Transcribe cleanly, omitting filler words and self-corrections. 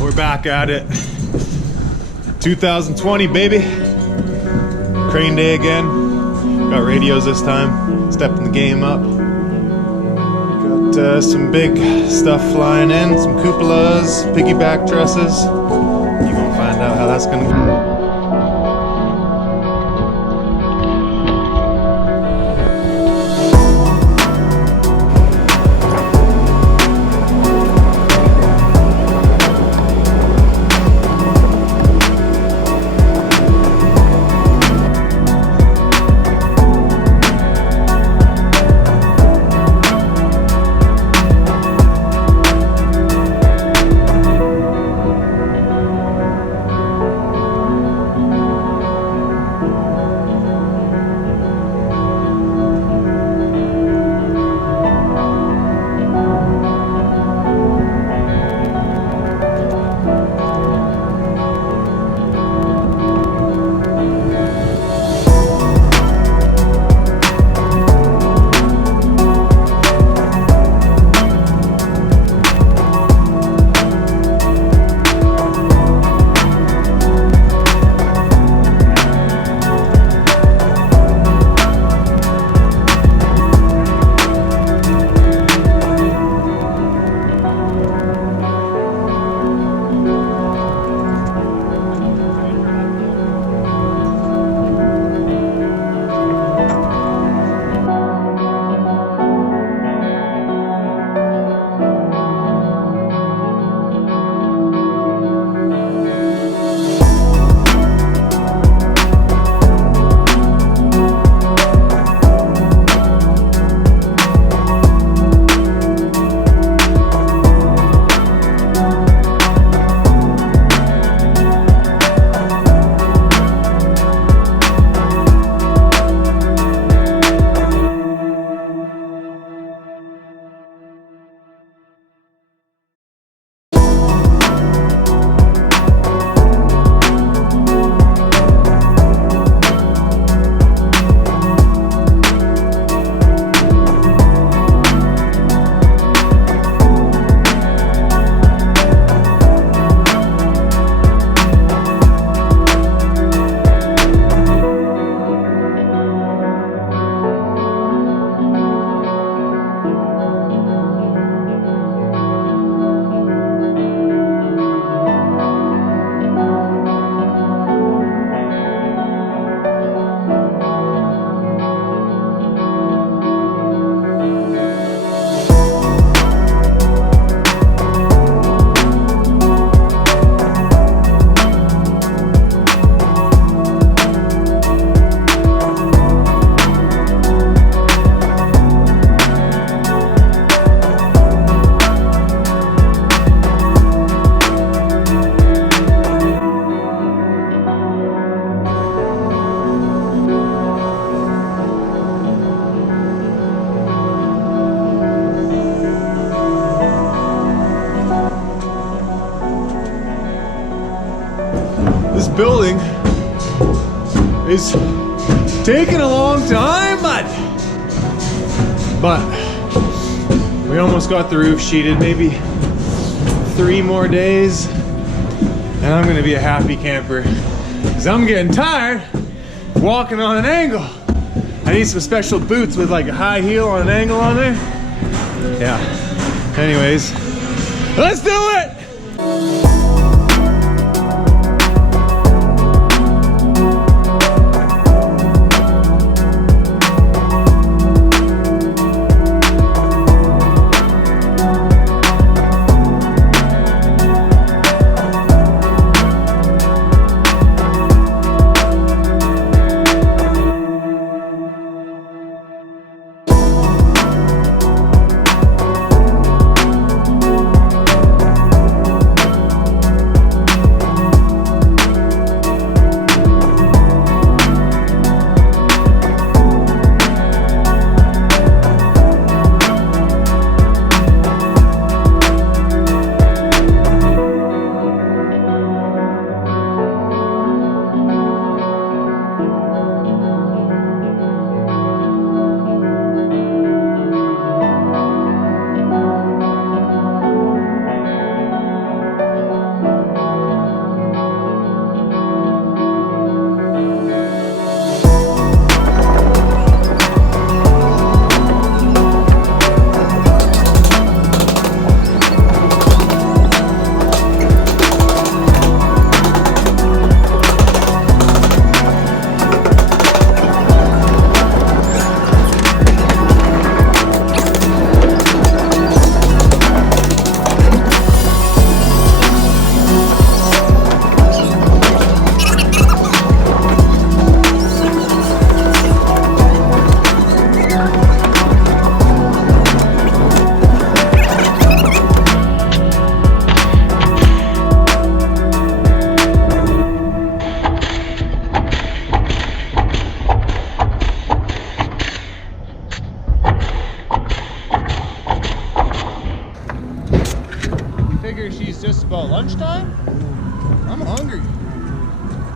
We're back at it. 2020, baby. Crane day again. Got radios this time. Stepping the game up. Got some big stuff flying in. Some cupolas, piggyback trusses. You're gonna find out how that's gonna go. This building is taking a long time, but we almost got the roof sheeted. Maybe 3 more days and I'm gonna be a happy camper, because I'm getting tired walking on an angle. I need some special boots with like a high heel on an angle on there. Yeah, anyways, let's do it. figure she's just about lunchtime. I'm hungry.